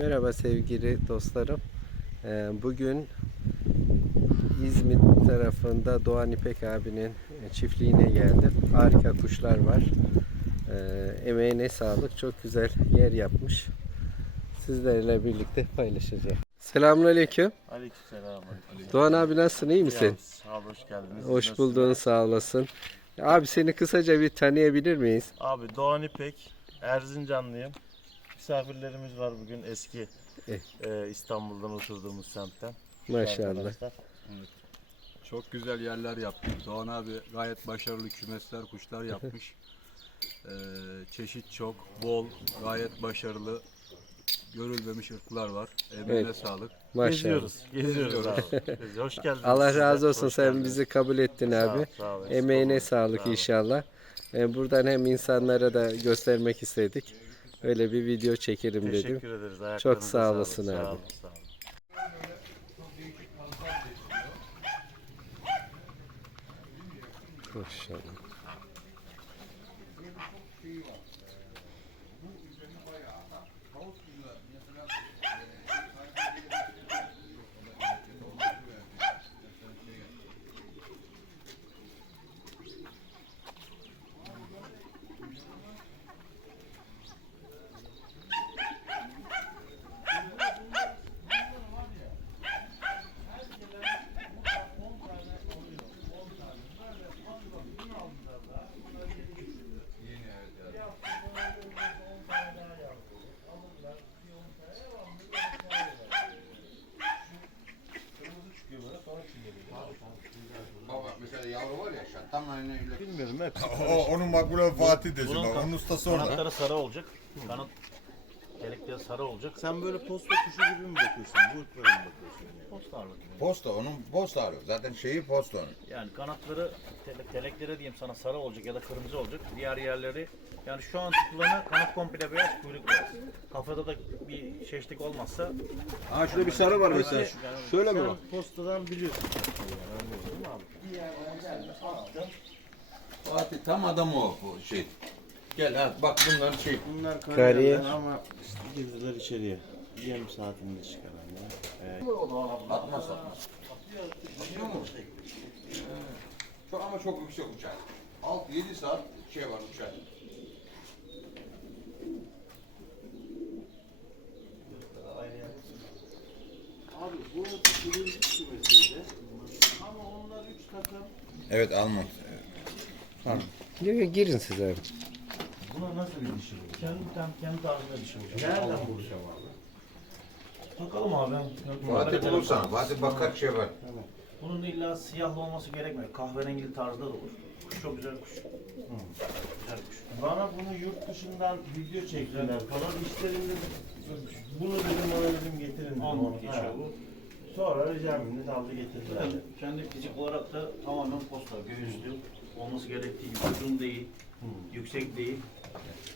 Merhaba sevgili dostlarım. Ee, Bugün İzmit tarafında Doğan İpek abinin çiftliğine geldim. Harika kuşlar var. Ee, Emeğine sağlık. Çok güzel yer yapmış. Sizlerle birlikte paylaşacağım. Selamünaleyküm. Aleykümselam. Doğan abi nasılsın? iyi misin? Ya, Sağ ol, hoş geldiniz. Hoş buldun. Sağ olasın. Abi seni kısaca bir tanıyabilir miyiz? Abi Doğan İpek, Erzincanlıyım. Misafirlerimiz var bugün eski Eh. e, İstanbul'dan oturduğumuz semtten. Maşallah. Arkadaşlar. Çok güzel yerler yaptı. Doğan abi gayet başarılı kümesler, kuşlar yapmış. Ee, çeşit çok, bol, gayet başarılı. Görülmemiş ırklar var. Emeğine Evet. sağlık. Maşallah. Geziyoruz. Geziyoruz abi. Hoş geldiniz. Allah razı olsun. Hoş Sen geldiniz. bizi kabul ettin Sağ abi. sağ ol, Emeğine sağlık Sağ inşallah. Ee, Buradan hem insanlara da göstermek istedik. Öyle bir video çekelim dedim. Teşekkür ederiz. Çok Ayaklarınıza sağ olasın Sağ abi. olun, sağ olun. Maşallah. Baba mesela yavru var ya şattamla öyle Bilmiyorum hep. O, onun desin Bunun kan- Onun ustası orada. Kanatları sarı olacak. Kanat delikleri sarı olacak. Sen böyle posta kuşu gibi mi bakıyorsun? Bu ırklara mı bakıyorsun? Post ağırlıklı. Posta onun posta arıyor. Zaten şeyi posta onun. Yani kanatları te- telekleri diyeyim sana sarı olacak ya da kırmızı olacak. Diğer yerleri yani şu an tutulanı kanat komple beyaz kuyruk beyaz. Kafada da bir şeşlik olmazsa Ha şurada bir sarı var mesela. yani Şöyle mi Sen bak? postadan biliyorsun. Fatih tam adam o bu şey. Gel ha bak bunların şey. Bunlar Kariyer. kariyer ama işte girdiler içeriye. Yarım saatinde çıkaranlar. Evet. Atmaz atmaz. Atıyor mu? Ee, Çok ama çok yüksek uçar. 6-7 saat şey var uçar. Abi bu birinci kümesiydi. Ama onlar üç takım. Evet Alman. Yok yok girin siz abi. Buna nasıl bir dişi bu? kendi kendi, kendi tarzında şey olacak. Nereden bulacağım abi? Takalım abi. Fatih bulursan. Fatih bakar şey var. Bunun illa siyahlı olması gerekmiyor. Kahverengili tarzda da olur. Kuş çok güzel kuş. Güzel kuş. Bana bunu yurt dışından video çektiler falan. İşlerinde bunu dedim bana dedim getirin dedim. Almak onu. geçiyor Ha. bu. Sonra rica minnet aldı getirdiler. Zaten kendi fizik olarak da tamamen posta, göğüslü. Olması gerektiği gibi uzun değil, yüksek değil.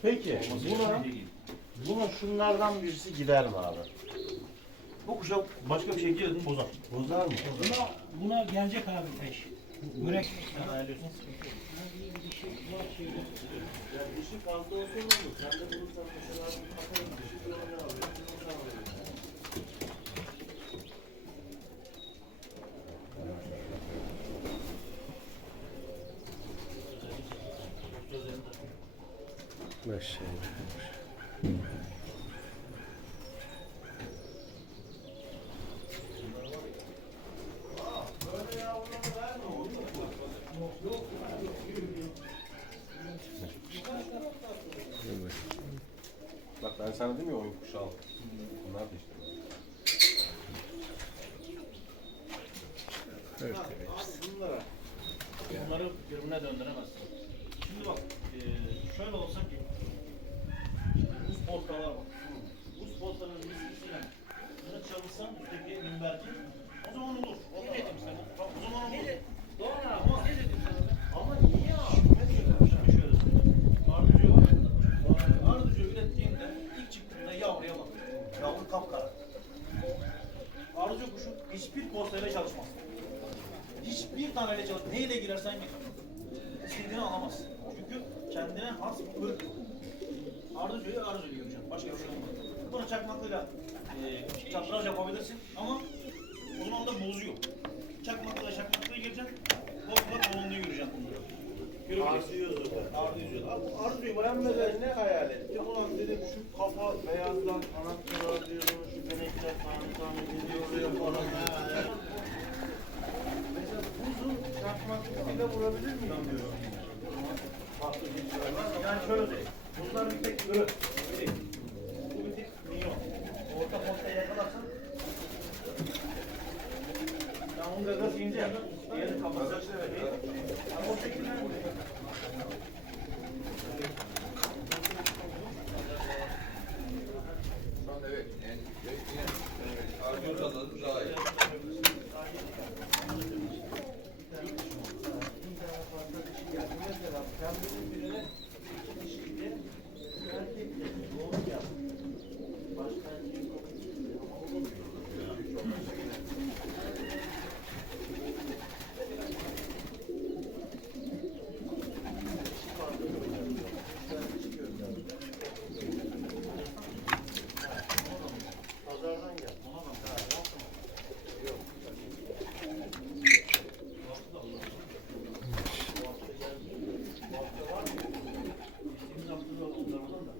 Peki Olması buna, gerektiği değil. buna şunlardan birisi gider mi abi? Bu kuşa başka bir şey girdin bozar. Bozar mı? Buna, buna gelecek abi peş. Börek. Ayarlıyorsun. Fazla olsa ne olur? Sen de bulursan mesela dişi sonra ne alıyor? Ne alıyor? Maşallah. Bak ben sana ya oyun kuşu al. Bunlar da işte. Bunları birbirine döndüremezsin. Şimdi bak, e, şöyle olsa ki, şimdi buz postalar var. Buz postanın riskisiyle bunu çalışsan üstteki minberci, o zaman olur. Ne dedim sana? Bak o zaman olur. Doğru ama ne dedim sana? Ama niye abi? Ne diyorum? Şimdi şöyle söyleyeyim. Ardıcı var. Ardıcı ürettiğimde ilk çıktığında yavruya bak. Yavru kapkara. Ardıcı kuşu hiçbir postayla çalışmaz. Hiçbir taneyle çalış. Neyle girersen gir. İstediğini alamazsın. Çünkü kendine has bir ırk. Ardıcıyı ardıcı göreceksin. Başka bir şey olmaz. Bunu çakmaklıyla e, çapraz yapabilirsin ama o zaman da bozuyor. Çakmakla çakmakla gireceksin. Bozma kolonda yürüyeceksin bunları. Ardı yüzü. Abi, Ardı yüzüyor. Ben mesela ne hayal ettim? Ulan dedim şu kafa beyazdan anahtarı diyorum, şu benekler tane geliyor oraya falan. Mesela buzun çakmaklığıyla vurabilir miyim diyorum. Farklı bir şey var. Yani şöyle. Bunlar bir tek ürün. Bir tek. Bu bir tek milyon. Orta posta yakalarsan gaza ince Diğeri kafası. Ama o şekilde Şu an evet. En, yine ağacın tadı daha iyi. Mesela pembenin birine iki dişiydi. Erkek de doğum yaptı. Başka erkeğin kopyası. Ama o da Pazardan geldi. Bizim yaptığımız onlardan da.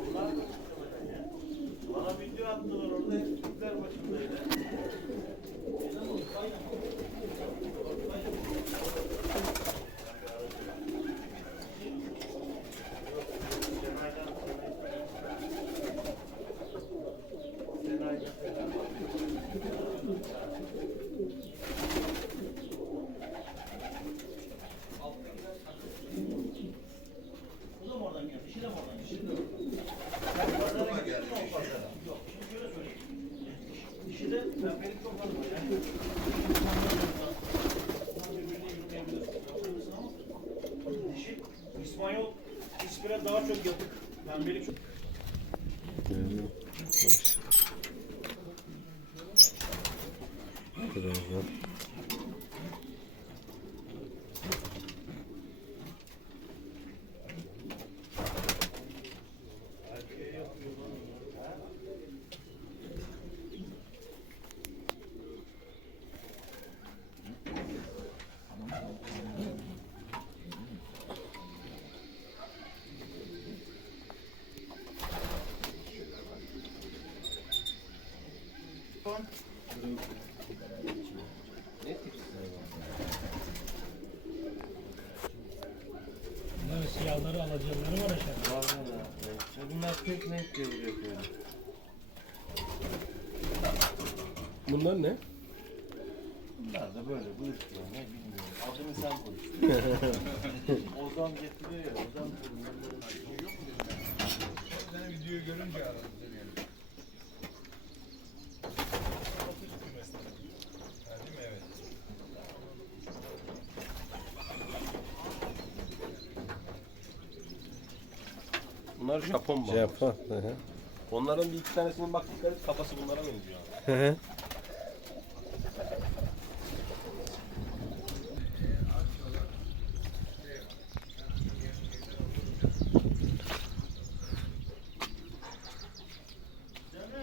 Onlar da muhtemelen ya. Bana video attılar orada hep Türkler başındaydı. Bu da mı oradan geldi? Dişi de mi oradan geldi? Buradan geldi. Yok, şimdi şöyle söyleyeyim. Dişi de pembelik çok fazla. Yani bunlar birbirine yürümeyebilir. Yapabilirsin ama dişi İspanyol İspire daha çok yatık. Pembelik çok. Birazdan. Bunların siyahları alacakları var aşağıda. Var mı ya? Bunlar tek renk deviriyor böyle. Bunlar ne? Bunlar da böyle bu istiyor ne bilmiyorum. Adını sen koy. Ozan getiriyor ya. Ozan Senin videoyu görünce aradım seni. Ha, değil mi? Evet. Bunlar Japon mu? Japon. hı hı. Onların bir iki tanesinin bak dikkat et kafası bunlara benziyor. Hı hı.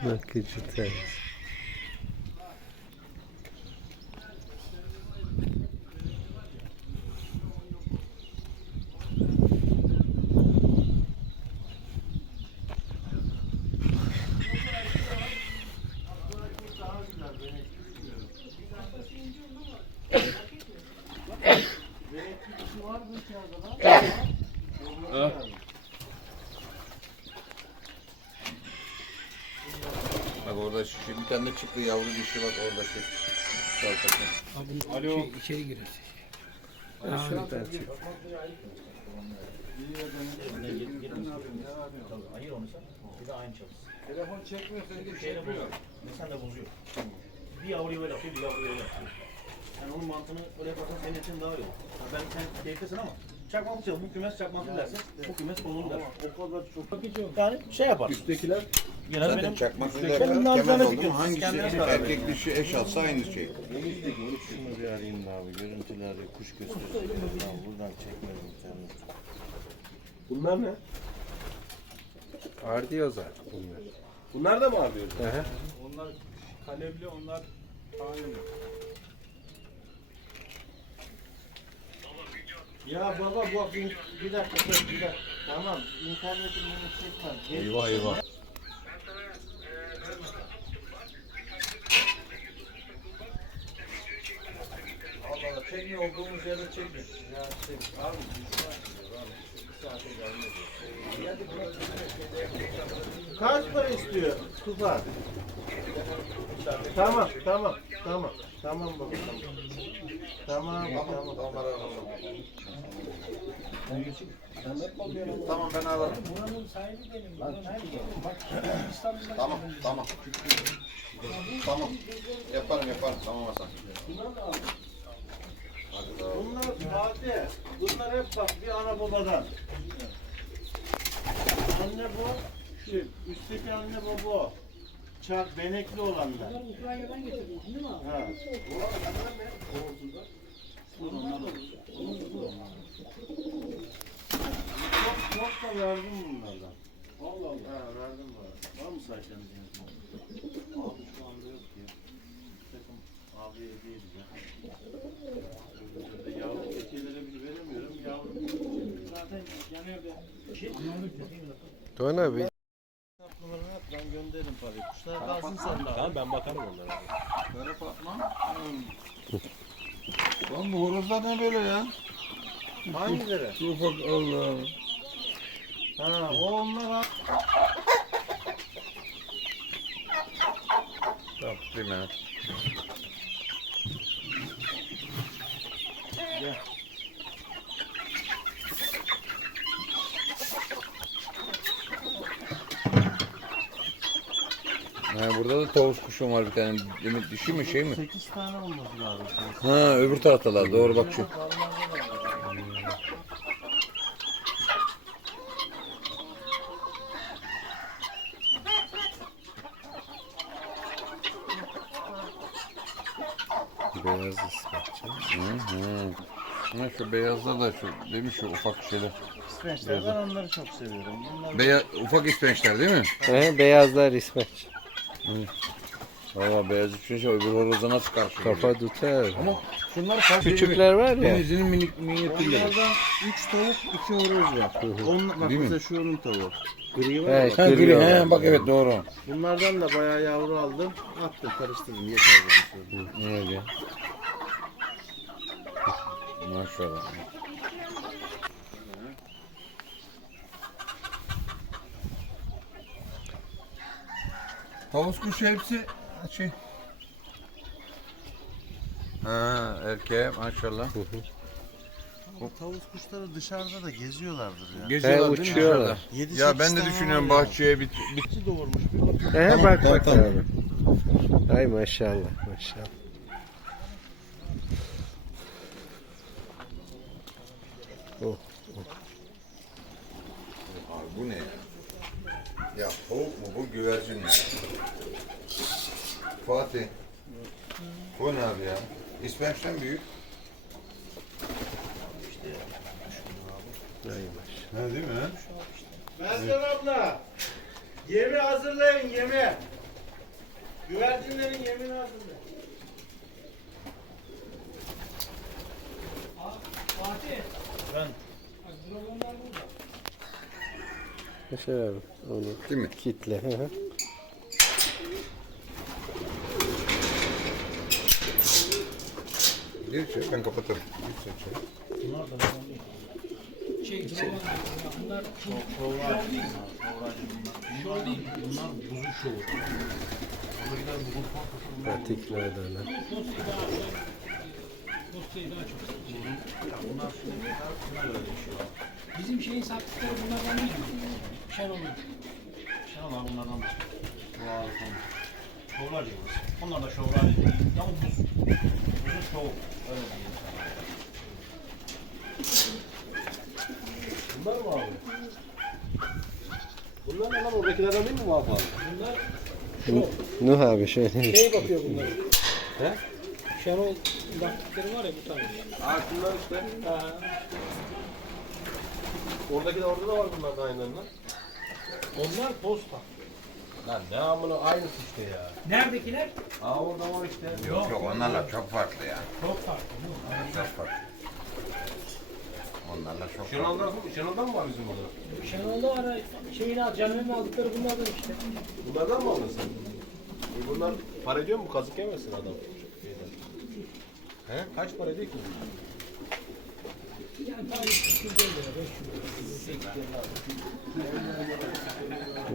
Bakıcı ters. daha güzel. Benekli dişi var mı içeride lan? Bak orada şu, bir tane de çıktı yavru dişi bak oradaki. Saltakta. Ha, bunu Alo. Şey, içeri girer. Tabii, ayır onu sen. Bir de aynı çalışsın. Telefon çekmiyor sen de bozuyor. Sen de bozuyor. Bir yavruyu böyle yapıyor, bir yavruyu öyle yapıyor. Yani onun mantığını öyle yaparsan senin için daha iyi olur. Ben sen keyiflisin ama çakmaklı çalın, bu kümes çakmaklı dersin, bu kümes konulu der. O kadar çok. Yani şey yapar. Üsttekiler Genelde Zaten benim çakmaklı benim kemer nacizane fikrim. hangisi erkek dişi eş alsa aynı şey. Şunu bir arayayım da abi. Görüntülerde kuş gösteriyor. Tamam buradan çekmedim kendimi. bunlar ne? Ardiyoza bunlar. Bunlar da mı hı. Onlar kalevli, onlar taneli. Ya baba bu bir, bir dakika dur bir dakika. Tamam internetin beni çekmez. Geç. Eyvah eyvah. Allah Allah olduğumuz yerde çekme. Ya çek. Abi düşman diyor abi. Bir saate gelmedi. Kaç para istiyor Tufan? Tamam tamam tamam. Tamam baba tamam. Tamam tamam. Tamam ben ararım. Buranın sahibi benim. Buranın her yerim. Bak İstanbul'da Tamam tamam. Tamam. Yaparım yaparım. Tamam Hasan. Bunlar Fatih. Bunlar hep bak bir ana babadan. Anne bu. Şu üstteki anne baba. Çak benekli olanlar. Bunlar Ukrayna'dan getirdin değil mi abi? Ha. Çok çok da verdim bunlardan. Allah Allah. Ha verdim var. Var mı sayfanız Abi şu anda yok ya. Takım abiye hediye edeceğim. Öbürleri Yavru keçilere bir veremiyorum. Yavru Zaten yanıyor be. Anladık ya değil mi? Doğan abi numaranı at ben gönderirim parayı. Kuşlar kalsın sende abi. Tamam ben bakarım onlara. Böyle Fatma. Lan bu horozlar ne böyle ya? Hangileri? Ufak Allah. Ha o onlar abi. Rabbim ya. Ha, burada da tavus kuşum var bir tane. Demin dişi mi şey mi? 8 tane olması lazım. Ha öbür tahtalar doğru bak şu. beyaz ıslatçı. Hı hı. Ha, şu beyazda da şu demiş şu ufak şeyler. İsveçler ben onları çok seviyorum. Bunlar Beyaz, ufak ispençler değil mi? He, beyazlar İsmet. Valla beyaz ispençler öbür horoza nasıl karşı? Kafa tutar. Ama şunlar karşı Küçükler var ya. Denizinin minik minyatürleri. Onlardan 3 tavuk 2 horoz var. Onlar, bak Değil mi? mesela şu onun tavuğu. Gri var He, ya bak. Ha gri, he, bak evet doğru. Bunlardan da bayağı yavru aldım. Attım karıştırdım yeter. Öyle. Maşallah. Tavus kuşu hepsi şey. Ha erkeğe maşallah. Bu tavus kuşları dışarıda da geziyorlardır ya. Geziyorlar değil mi uçuyorlar. dışarıda? Yedi, Ya sekiz ben de tane düşünüyorum var ya. bahçeye bir, bir İkisi doğurmuş. Bir He, bak bak tamam. abi. Ay maşallah maşallah. Oh. Abi bu ne ya? Ya tavuk mu bu güvercin mi? Fatih. Bu ne abi ya? İspenç'ten büyük. Ne değil mi? Mercan abla. Yemi hazırlayın yemi. Güvercinlerin yemini hazırlayın. Fatih. Ben Bak dragonlar burada. Yaşar abi onu Değil mi? kitle. Gir içeri ben kapatırım. Da dragon değil. Şey, dragon. Bunlar çok şov değil. Şov değil. bunlar buzun şovu. Daha çok. Bunlar öyle. Bizim şeyin sattıkları bunlardan değil mi? Şenol'un. Şenol abi bunlardan doğal olmuş. Şovlar diyoruz. Onlar da şovlar değil. Ama buz. Buzun şovu. Öyle diyeyim sana. Bunlar mı abi? Bunlar ne lan oradakilerden değil mi Vahap abi? Nuh abi şöyle. Şey bakıyor bunlar. He? Şenol lastikleri var ya bu tane. Aa şunlar işte. Oradaki de orada da var bunlardan aynılarından. Onlar posta. Lan ne amına aynısı işte ya. Neredekiler? Aa orada var işte. Yok yok onlarla çok farklı ya. Çok farklı. Çok farklı. Onlarla çok farklı. Şenol'dan, Şenol'dan mı var bizim burada? Şenol'da ara şeyini al, canını aldıkları bunlardan işte. Bunlardan mı aldın sen? E bunlar para ediyor mu? Kazık yemesin adam. He? Kaç para ediyor ki? Yani tabii 250 lira, 500 lira.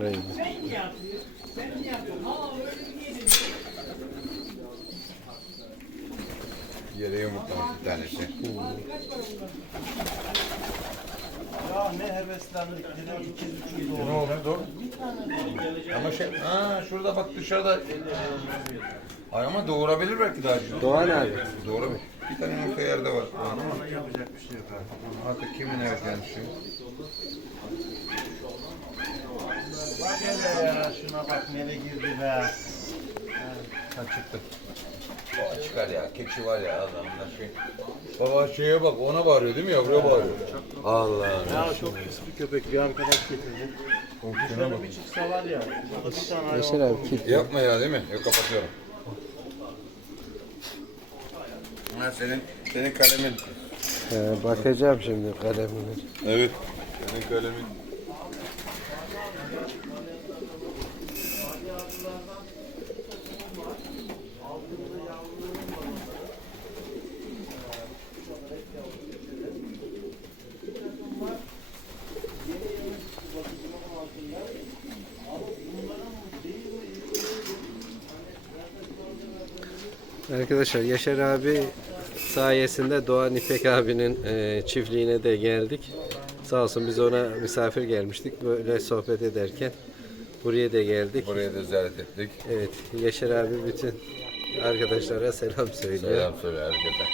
Vay. Sen niye yapıyorsun? Sen niye yapıyorsun? Aa öyle niye dedin? Yere yumurtlamış bir tanesi. Ya ne heveslendik. Ne oldu? Ama şey, ha şurada bak dışarıda. Ay ama doğurabilir belki daha. Doğan abi. Doğurabilir. Bir tane nokta yerde var. Yapacak bir şey yok. Artık kimin evet kendisi? Bak hele ya şuna bak nereye girdi be. Ha çıktı. O çıkar ya. Keçi var ya adamda şey. Baba şeye bak ona bağırıyor değil mi yavruya bağırıyor. Allah Ya çok pis bir köpek bir arkadaş getirdi. Şuna bak. Bir çıksa var ya. Burada bir tane Yaşar abi kit. Yapma ya değil mi? Yok kapatıyorum. Ha senin senin kalemin. Ee, bakacağım şimdi kalemine. Evet. Senin kalemin. Arkadaşlar Yaşar abi sayesinde Doğan İpek abinin e, çiftliğine de geldik. Sağ olsun biz ona misafir gelmiştik. Böyle sohbet ederken buraya da geldik. Buraya da ziyaret ettik. Evet Yaşar abi bütün arkadaşlara selam söylüyor. Selam söyle herkese.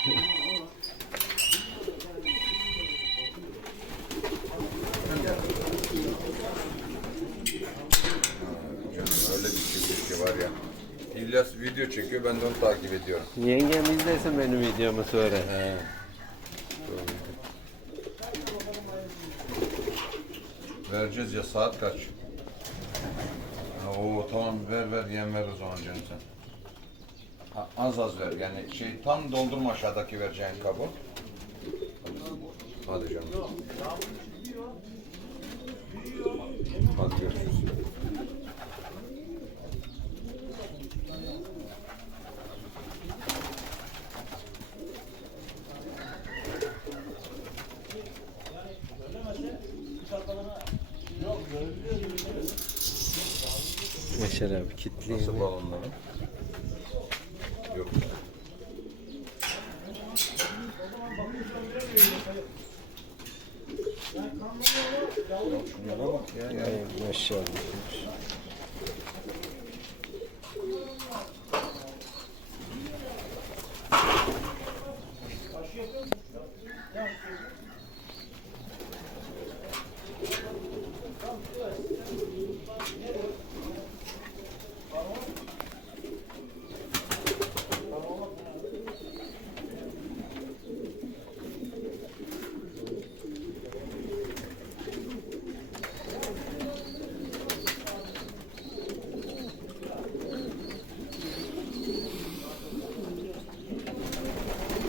Öyle bir çiftlik ki var ya. İlyas video çekiyor ben de onu takip ediyorum. Yengem izlesin benim videomu sonra. He. Vereceğiz ya saat kaç? Oo tamam ver ver yem ver o zaman canım sen. Ha, az az ver yani şey tam doldurma aşağıdaki vereceğin kabı. Hadi canım. Hadi görüşürüz. Yaşar abi kitli. Nasıl balonları? Yok. Şunlara bak ya. ya. Ay, maşallah.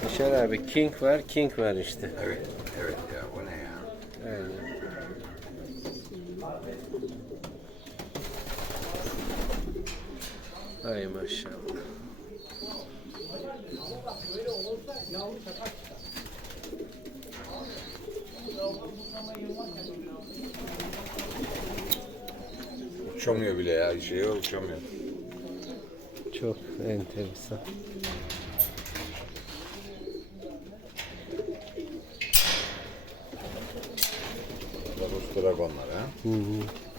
Yaşar abi King var, King var işte. Evet, evet ya o ne ya? Aynen. Ay maşallah. Uçamıyor bile ya, şeye uçamıyor. Çok enteresan. 嗯嗯。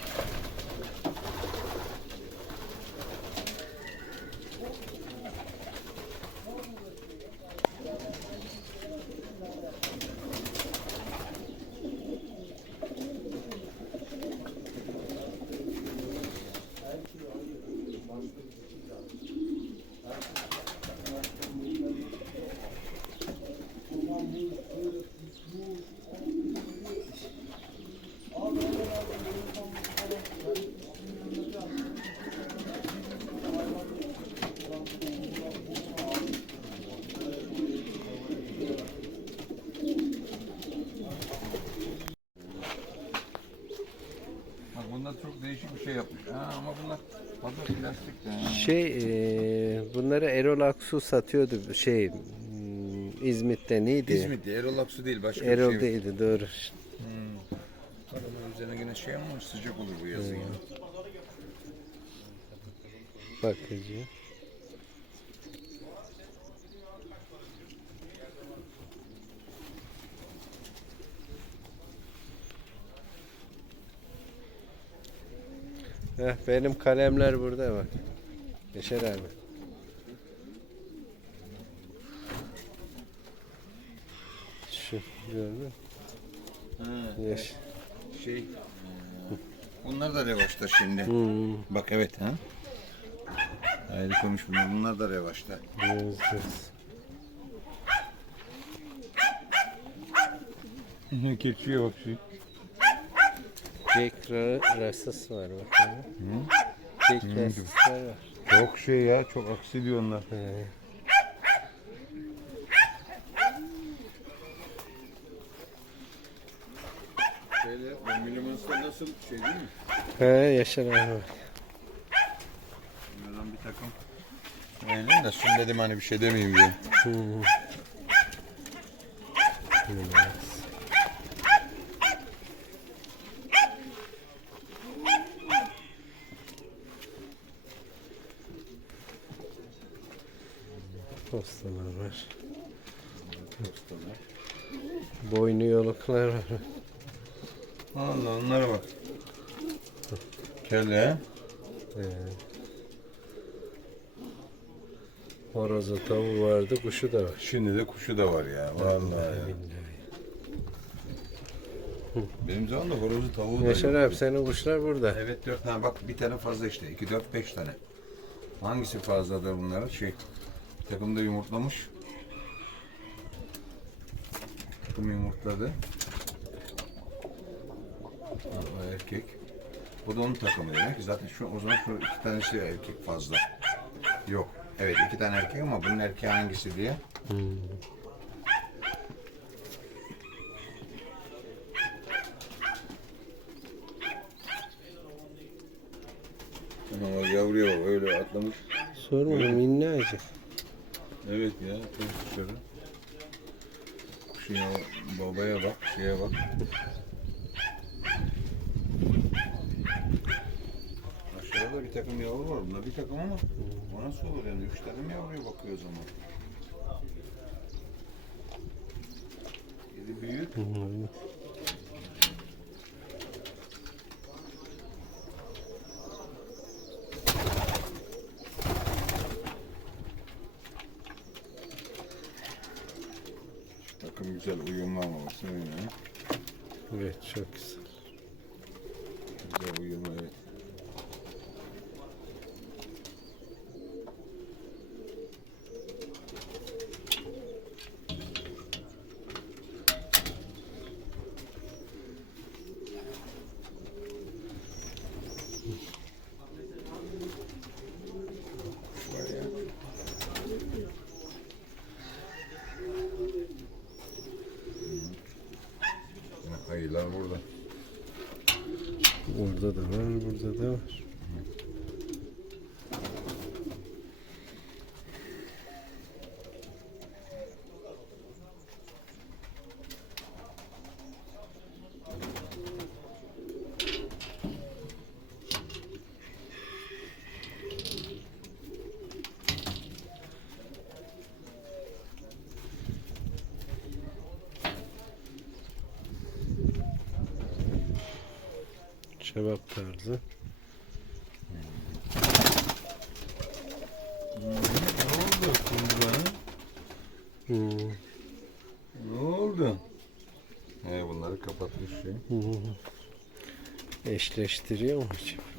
Şey e, bunları Erol Aksu satıyordu şey hmm, İzmit'te neydi? İzmit Erol Aksu değil başka Erol bir şey. değildi doğru. Adamın üzerine yine şey ama sıcak olur bu yazın. ya. Bakıcı. Heh, benim kalemler burada bak. Yaşar abi. Şu gördün mü? Ha, Yaş. şey. Bunlar da revaçta şimdi. Hmm, Bak evet ha. Ayrı konuş bunlar. Bunlar da revaçta. göz göz. Keçiye bak şu. Jack Russell var bak. Jack Russell var. Çok şey ya çok aksi diyor onlar. He. Şeyler, Millimans'ta nasıl şey değil mi? He Yaşar abi. Bunlardan bir takım. Aynen de şimdi dedim hani bir şey demeyeyim diye var. Boynu yoluklar var. Allah onlara bak. Kelle. He. Horozu tavuğu vardı, kuşu da var. Şimdi de kuşu da var ya. Vallahi. ya. Benim zamanımda horozu tavuğu da Yaşar yoktu. abi senin kuşlar burada. Evet dört tane bak bir tane fazla işte. iki dört beş tane. Hangisi fazladır bunların? Şey bir takım da yumurtlamış. Takım yumurtladı. O erkek. Bu da onun takımı demek. Zaten şu o zaman şu iki tanesi erkek fazla. Yok. Evet iki tane erkek ama bunun erkeği hangisi diye. Ama yavruya bak öyle atlamış. Sorma minnacık. Evet ya çok dışarı. Kuşun ya, babaya bak, şeye bak. Aşağıda bir takım yavru var. Bunda bir takım ama o nasıl olur yani? Üç tane mi yavruya bakıyor o zaman? Yedi büyük. Şu takım güzel baksana yine. Evet çok. Güzel uyumlu evet. Var ya. Ha, Ayılar burada. Orada da var, burada da var. Şebap tarzı. Ne oldu bana? Hmm. Ne oldu? He bunları kapatmış şey. Eşleştiriyor mu acaba?